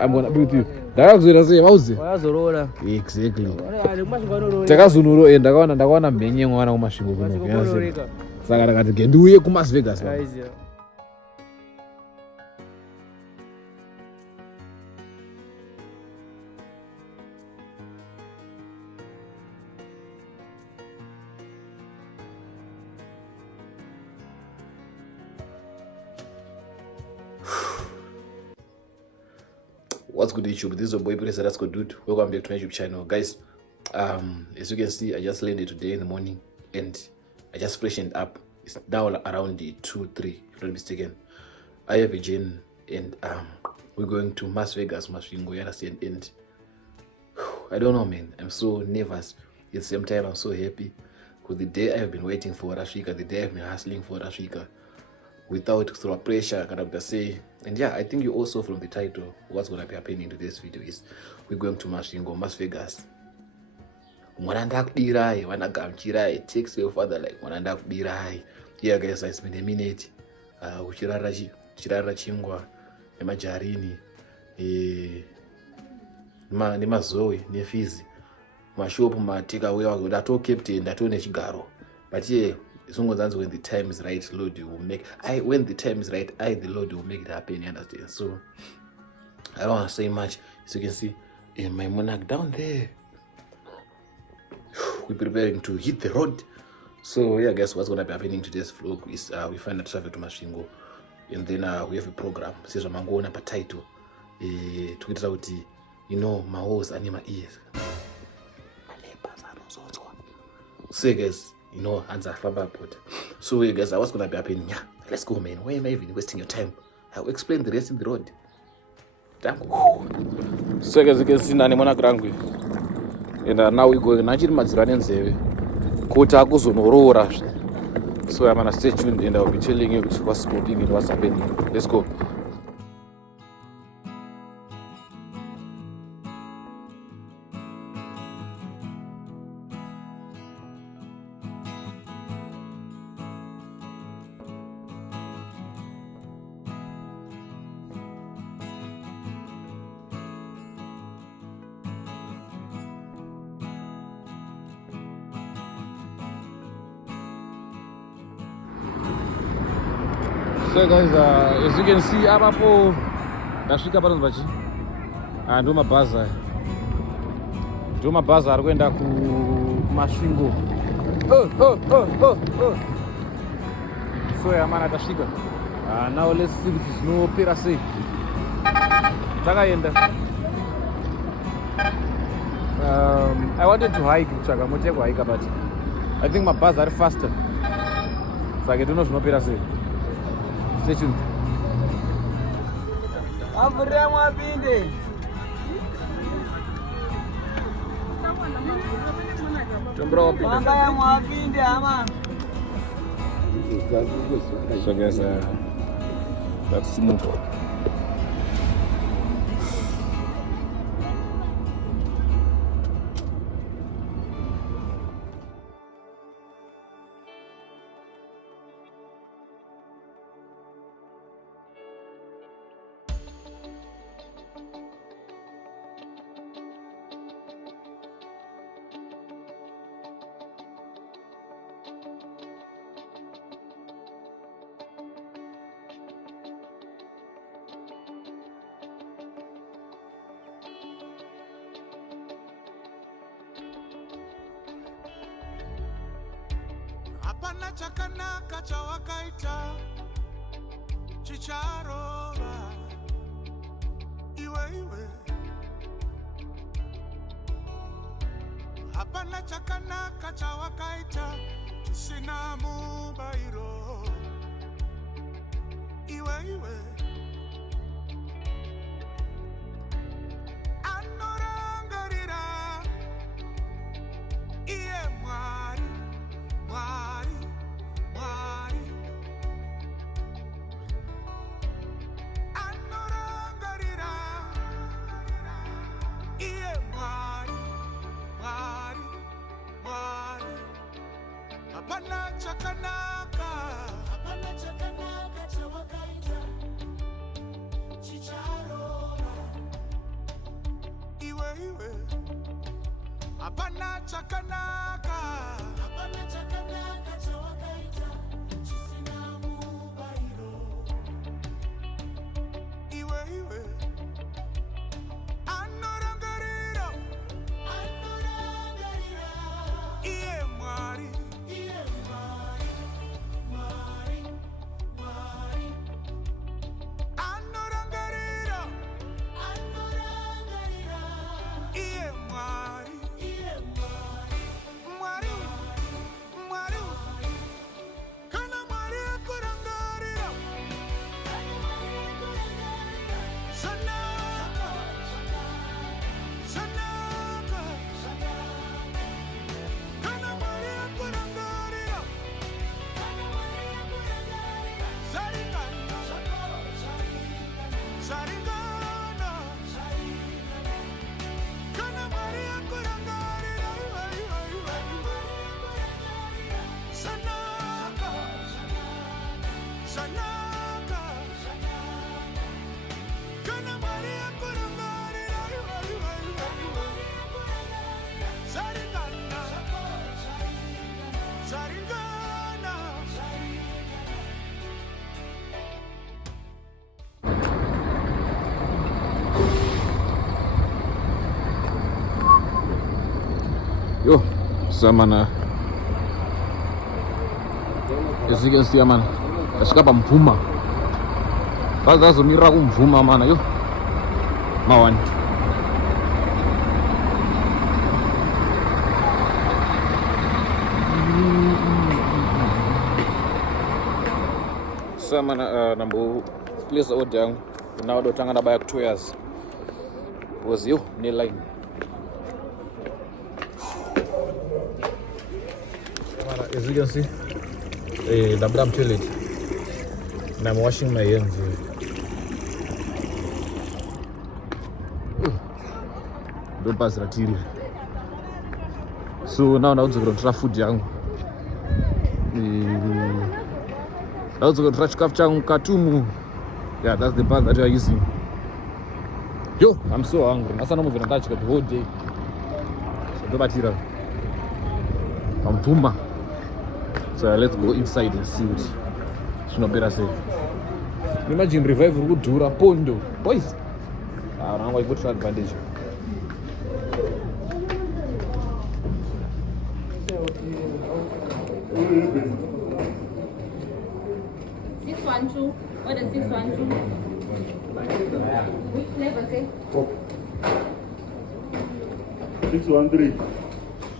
I'm gonna be with you. Ndakakuzvira sei vauze? Wazorora. Exactly. Kumasvingo Takazunuro ndakaona mhenye mwana kumasvingo kuno. Saka ndakati ndiuye kuMas Vegas. What's good YouTube? This is your boy Presa. That's good dude. Welcome back to my YouTube channel, guys. As you can see, I just landed today in the morning and I just freshened up. It's now around the 2-3, if I'm not mistaken. I have a gin and we're going to Las Vegas, Masvingo, you understand? And I don't know, man. I'm so nervous. At the same time, I'm so happy because the day I've been waiting for Africa, the day I've been hustling for Africa, without through pressure, kind of say. And yeah, I think you also from the title, what's going to be happening in today's video is we're going to Masvingo, Las Vegas. It takes your father like yeah guys, I spent a minute uchirara chingwa nemajarini nemazoe nefizi mashopu mateka ndato captain ndato nechigaro. But yeah, when the time is right, Lord will make when the time is right, the Lord will make it happen, you understand? So I don't want to say much. As you can see, my monarch down there, we're preparing to hit the road. So yeah, guess what's gonna be happening to this vlog is we find a travel to Masvingo, and then we have a program. Says Mangona title to get out, you know, my horse and my ears. So guys, you know, hands are far. So you guys, what's gonna be happening? Yeah, let's go, man. Why am I even wasting your time? I'll explain the rest in the road. Thank you. So guys, you can see nani mwana krangu. And now we going nachiri madzirani nzeve kuti akuzonorora. So I'm gonna stay tuned and I'll be telling you what's happening and what's happening. Let's go. So guys, as you can see, apapo ndasvika panonzi pachi ndo mabhazi ari kuenda kuMasvingo. So yamana tasvika. Now let's see kuti zvinopera sei. Takaenda. I wanted to hike kutsvaga mota yekuhika, but I think mabhazi ari faster. Saka tono zvinopera sei. Stay tuned. So guys, that's smooth. Hapana chakanaka chawakaita chicharova iwe hapana chakanaka chawakaita chisina mubairo iwe anorangarira iye mwari anorangarira iye mwari hapana chakanaka chawakaita hapana chakanaka chawakaita chisina mubairo iwe anorangarira iye mwari anorangarira iye mwari mwari kana mwari akurangarira sanaka kana mwari akurangarira zaringana kana mwari akurangarira sanaka kana mwari akurangarira zaringana Yo, samana. As you can see, man. Kasika pa Mvuma. Bazazomira ku Mvuma mana yo. Mawani. Samana nambo place order yangu. Now do tanga na baya 2 years. Was yo ni line. As you can see, the bram toilet, and I'm washing my hands here. Don't pass that here. So now to go to food young. Now to go to chikafu katumu. Yeah, that's the part that you are using. Yo, I'm so hungry. I'm not moving the whole day. So go back here. I'm Puma. So let's go inside and see what Shinobera say. Imagine revival would do a pondo. Boys, I don't know why good advantage. This one too. What is this one too? Which flavor say? 613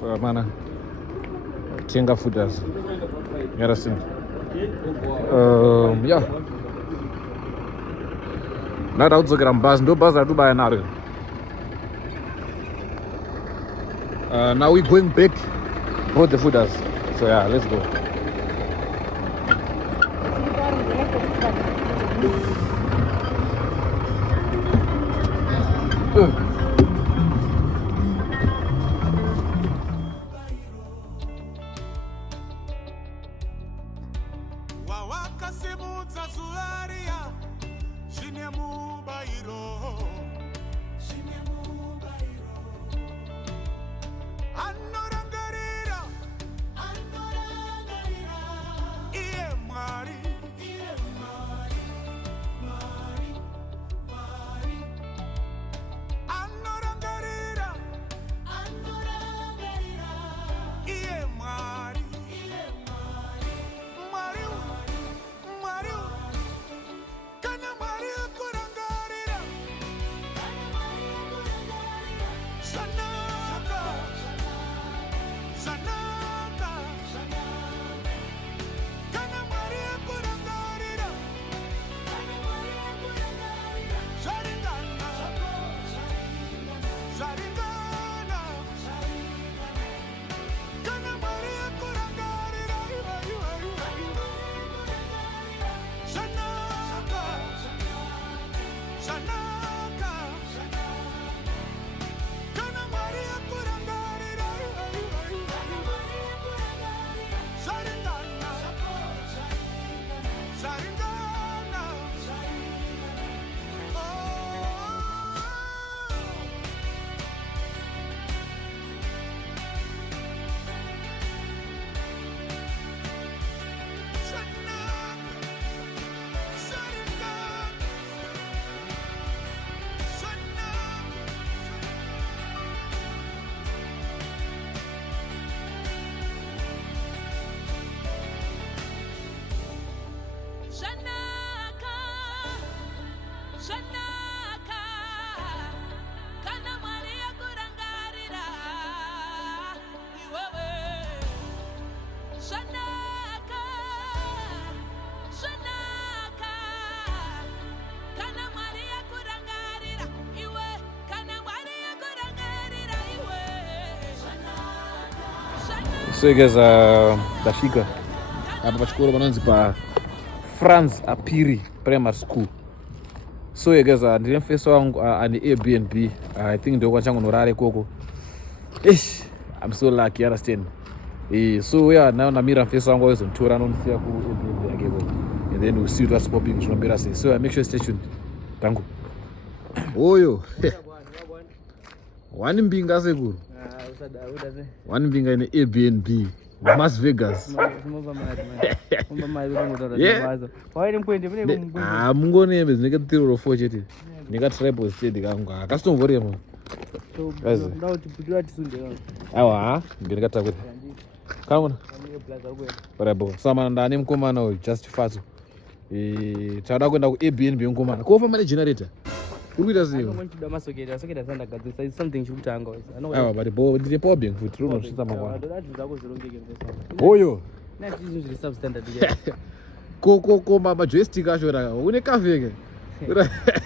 So mana Tenga fooders. You understand? Yeah. Now that's a grand bus. No bus I do buy another. Now we're going back for the fooders. So yeah, let's go. wawakasimudza zuvaria zvine mubairo anorangarira iye mwari So guys, tafika hapa pachikoro panonzi pa Franz Apiri Primary School. So guys, ndine mfeso wangu ane Airbnb. I think ndio kwachangu norare koko. I'm so lucky, you understand? So yeah, now namira mfeso wangu wezo ntura nonisia ku Airbnb yake. And then we'll see what's popping tunampira say. So make sure stay tuned. Tangu. Oyo. Wani mbinga sekuru. Wani mbinga ine Airbnb. Las Vegas. Mungone zinenge tiro fo chete. Nika triple state kanga. Akasitomvore mo. Awa, ngirikata kuti. Kaona? Barabo. Sama ndani mkomana just faso. Chada kwenda ku Airbnb mkomana. Kofa mane generator. Kuruita ziyo. Awa, but bo ndine problem futhi runo sisa mangwana. Oyo. Ko mama joystick ashora. Une cafe ke.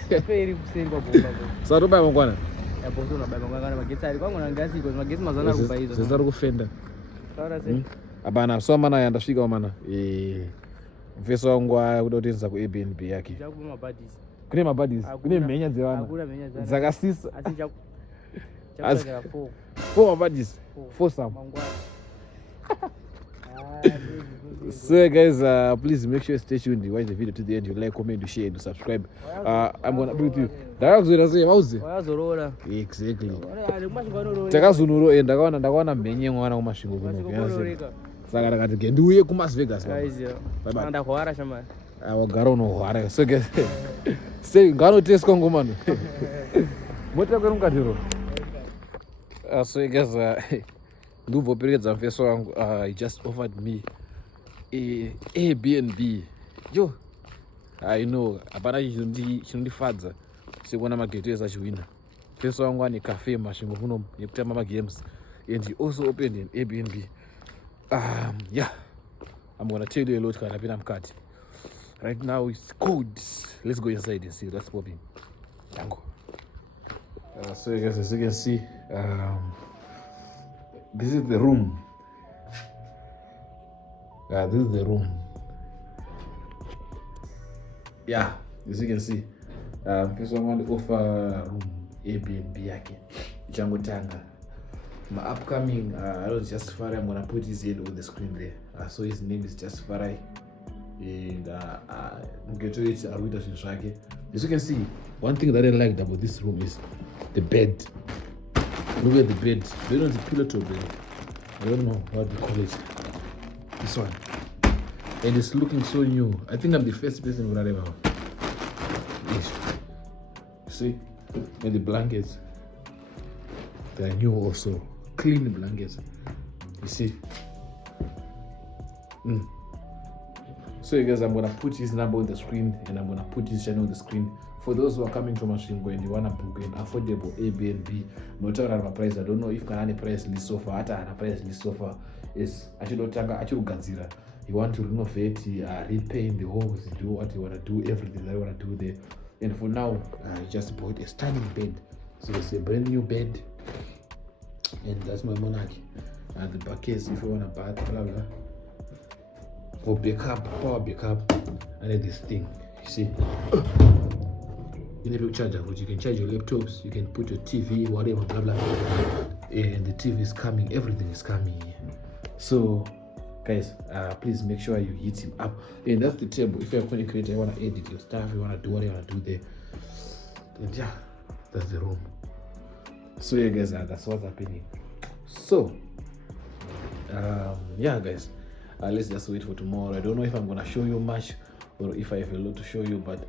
Cafe iri kuseni kwa bomba. Saro ba mangwana. Yabo sona ba mangwana magetsi ari kwangu ngasi ko magetsi mazana kuba hizo. Sasa kufenda. Abana so mana yandafika mana. Mfeso wangu udotenza ku Airbnb yake. Kune mabadis, kune menya dzevana. Akura menya dzana. Zakasisa. Asi 4 mabadis. 4 some. So guys, please make sure you stay tuned. Watch the video to the end. You like, comment, you share, and subscribe. I'm gonna do it with you. Ndakazura sei mauze. Wazorora. Exactly. Takazunuro ndakaona menye mwana kumasvingo kuno. Saka ndakati ke ndiuye ku Las Vegas. Bye bye. Ndakwara shama. Wagara unohwara. So guys, stay ngano test kongo mano. Mota kwenu mukatiro. So guys, nduvo peredza mfeso wangu he just offered me a Airbnb. Yo, I know apana chinondifadza sekuona magetezi achiwina. Mfeso wangu ane cafe masvingo kuno yekutamba magames, and he also opened an Airbnb. Yeah, I'm gonna tell you a lot kana pina mkati. Right now it's cold. Let's go inside and see what's popping. Tango. So guys, as you can see, this is the room. This is the room. Yeah, as you can see, first one offer room Airbnb yake. Ichangotanga. My upcoming, I don't just Farai. I'm gonna put his head on the screen there. So his name is just Farai. And get to it. As you can see, one thing that I liked about this room is the bed. Look at the bed. They don't have the pillow top bed. I don't know what they call it. This one. And it's looking so new. I think I'm the first person who ever. See? And the blankets. They're new also. Clean blankets. You see? So you guys, I'm gonna put his number on the screen and I'm gonna put his channel on the screen. For those who are coming to Masvingo and you wanna book an affordable Airbnb, no matter the price, I don't know if any price list so far. Hata price list so far is achirugadzira. You want to renovate, repaint the homes, do what you wanna do, everything that you wanna do there. And for now, I just bought a stunning bed. So it's a brand new bed, and that's my monarchy. And the buckets, if you wanna bath, blah blah. For backup, power backup, and then this thing, you see. You need a charger, which you can charge your laptops, you can put your TV, whatever, blah blah. And the TV is coming, everything is coming here. So, guys, please make sure you hit him up. And that's the table. If you're a content creator, you want to edit your stuff, you want to do what you want to do there. And yeah, that's the room. So yeah, guys, that's what's happening. So, yeah, guys. Let's just wait for tomorrow. I don't know if I'm gonna show you much or if I have a lot to show you, but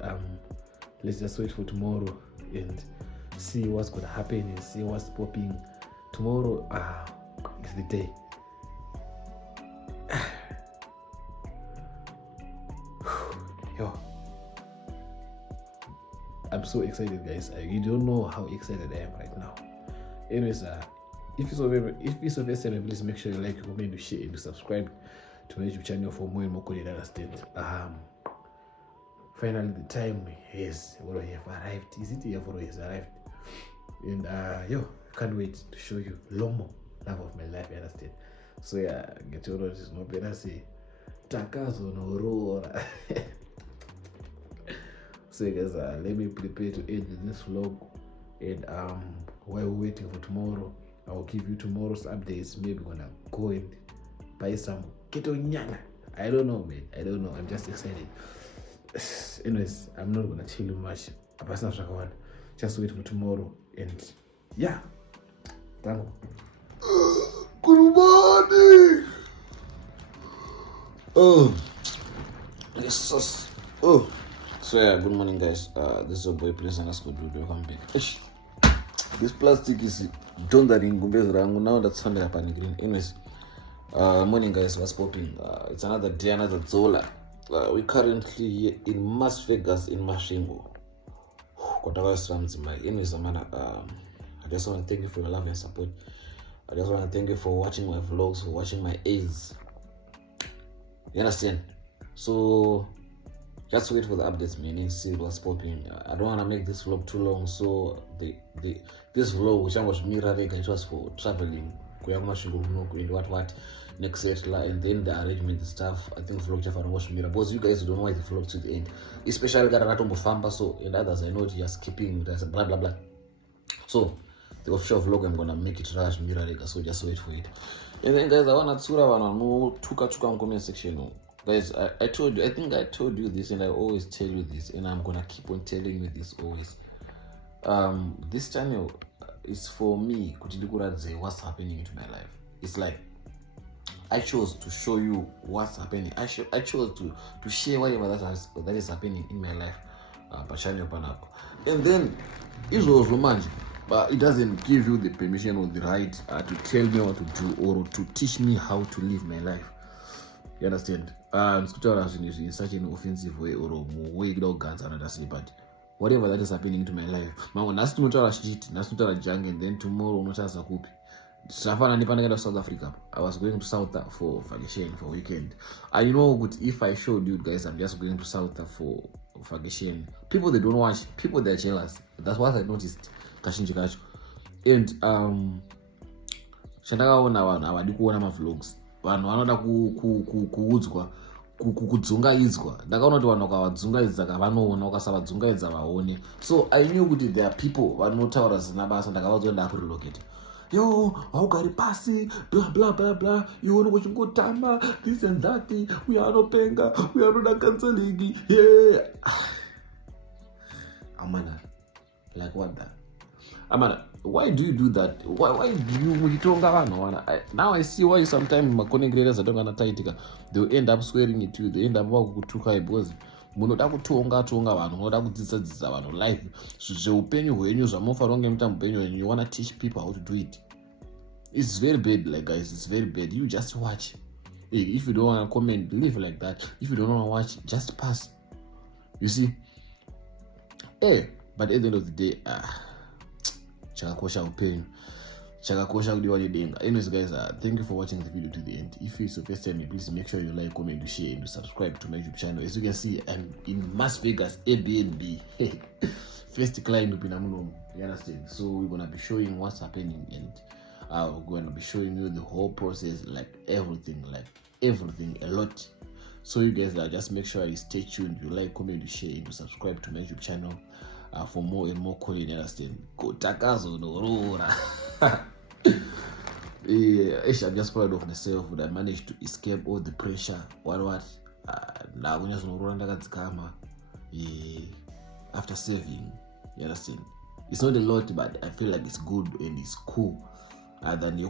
let's just wait for tomorrow and see what's gonna happen and see what's popping. Tomorrow is the day. Yo, I'm so excited, guys. You don't know how excited I am right now. Anyways, if it's your first time, please make sure you like, comment, share, and subscribe to my YouTube channel for more and more content. Finally, the time has arrived. Is it here for has arrived? And yo, can't wait to show you Lomo, love of my life. You understand? So yeah, get your notice. No better say takazo no roar. So guys, let me prepare to end this vlog, and while we're waiting for tomorrow, I will give you tomorrow's updates. Maybe gonna go and buy some keto nyana. I don't know, man. I don't know. I'm just excited. Anyways, I'm not gonna tell you much. Just wait for tomorrow, and yeah. Thank you. Good morning. Oh, yes. Oh. So yeah, good morning guys. This is your boy Pay_Lobola. Welcome back. This plastic is done that in Gumbez Rangu. Now that's Sunday happening green. Anyways, morning guys, what's popping? It's another day, another Zola. We're currently here in Las Vegas in Masvingo. Anyways, I just want to thank you for your love and support. I just want to thank you for watching my vlogs, for watching my aids. You understand? So just wait for the updates, man, and see what's popping. I don't want to make this vlog too long, so this vlog which I was mirroring, it was for traveling, what next settler, and then the arrangement stuff. I think vlog Jaffa was mirror, because you guys don't want the vlog to the end, especially Garatombo Famba, so and others I know you're skipping, there's blah blah blah. So the official vlog, I'm gonna make it rush mirroring, so just wait for it. And then guys, I wanna tsura no tuka comment section. Guys, I told you, I think I told you this, and I always tell you this, and I'm gonna keep on telling you this always. This channel is for me, what's happening into my life. It's like I chose to show you what's happening. I chose to share whatever that is happening in my life. And then it was romantic, but it doesn't give you the permission or the right to tell me what to do or to teach me how to live my life. You understand? In such an offensive way or a way guns and understand, but whatever that is happening to my life, that's not shit, that's not a junk, and then tomorrow not as a copy. South Africa. I was going to South for vacation for weekend. I know if I showed you guys I'm just going to South for vacation, people they don't watch, people they're jealous. That's what I noticed. And shandakaona my vlogs. Vanhu vanoda kuudzwa kudzungaidzwa. Ndakaona kuti vanhu vakavadzungaidza vanoona, ukasavadzungaidza vaone. So I knew kuti there are people vanotaura zina basa. Ndakavadzo ndakurelocate. Yo, haugari pasi, blah blah blah blah. Iwe uchingotamba this and that. We are no penga, we are not canceling. Yeah. Amana, like what that? Amana, why do you do that? Why do you now I see why sometimes Makone graders are not tight. They'll end up swearing at you, they end up walking too high because munoda kutonga vanhu, munoda kudzidzisa vanhu life zveupenyu hwenyu zvamofaronge mutambo penyu, and you want to teach people how to do it. It's very bad, like guys, it's very bad. You just watch. If you don't want to comment, live like that. If you don't want to watch, just pass. You see? But at the end of the day, chakakosha upenyu, chakakosha kudiwa nedenga. Anyways guys, thank you for watching the video to the end. If it's your first time, please make sure you like, comment, share, and subscribe to my YouTube channel. As you can see, I'm in Las Vegas Airbnb. First client upinamuno, you understand? So we're gonna be showing what's happening, and we're gonna be showing you the whole process, like everything, a lot. So you guys, just make sure you stay tuned. You like, comment, share, and subscribe to my YouTube channel. For more and more calling, you understand? Go takazo no rora. I'm just proud of myself that I managed to escape all the pressure. After saving, you understand? It's not a lot, but I feel like it's good and it's cool. Than you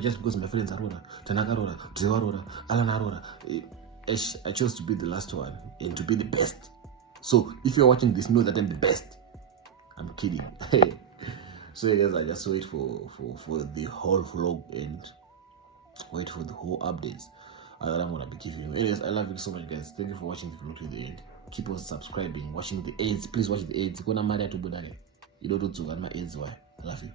just because my friends are Rora, Tanaka Rora, Treva Rora, Alana Rora. I chose to be the last one and to be the best. So if you're watching this, know that I'm the best. I'm kidding. So you guys, I just wait for the whole vlog and wait for the whole updates that I'm gonna be giving you. Anyways, I love you so much, guys. Thank you for watching the vlog to the end. Keep on subscribing, watching the aids. Please watch the aids. You don't do my aids. Why? I love you.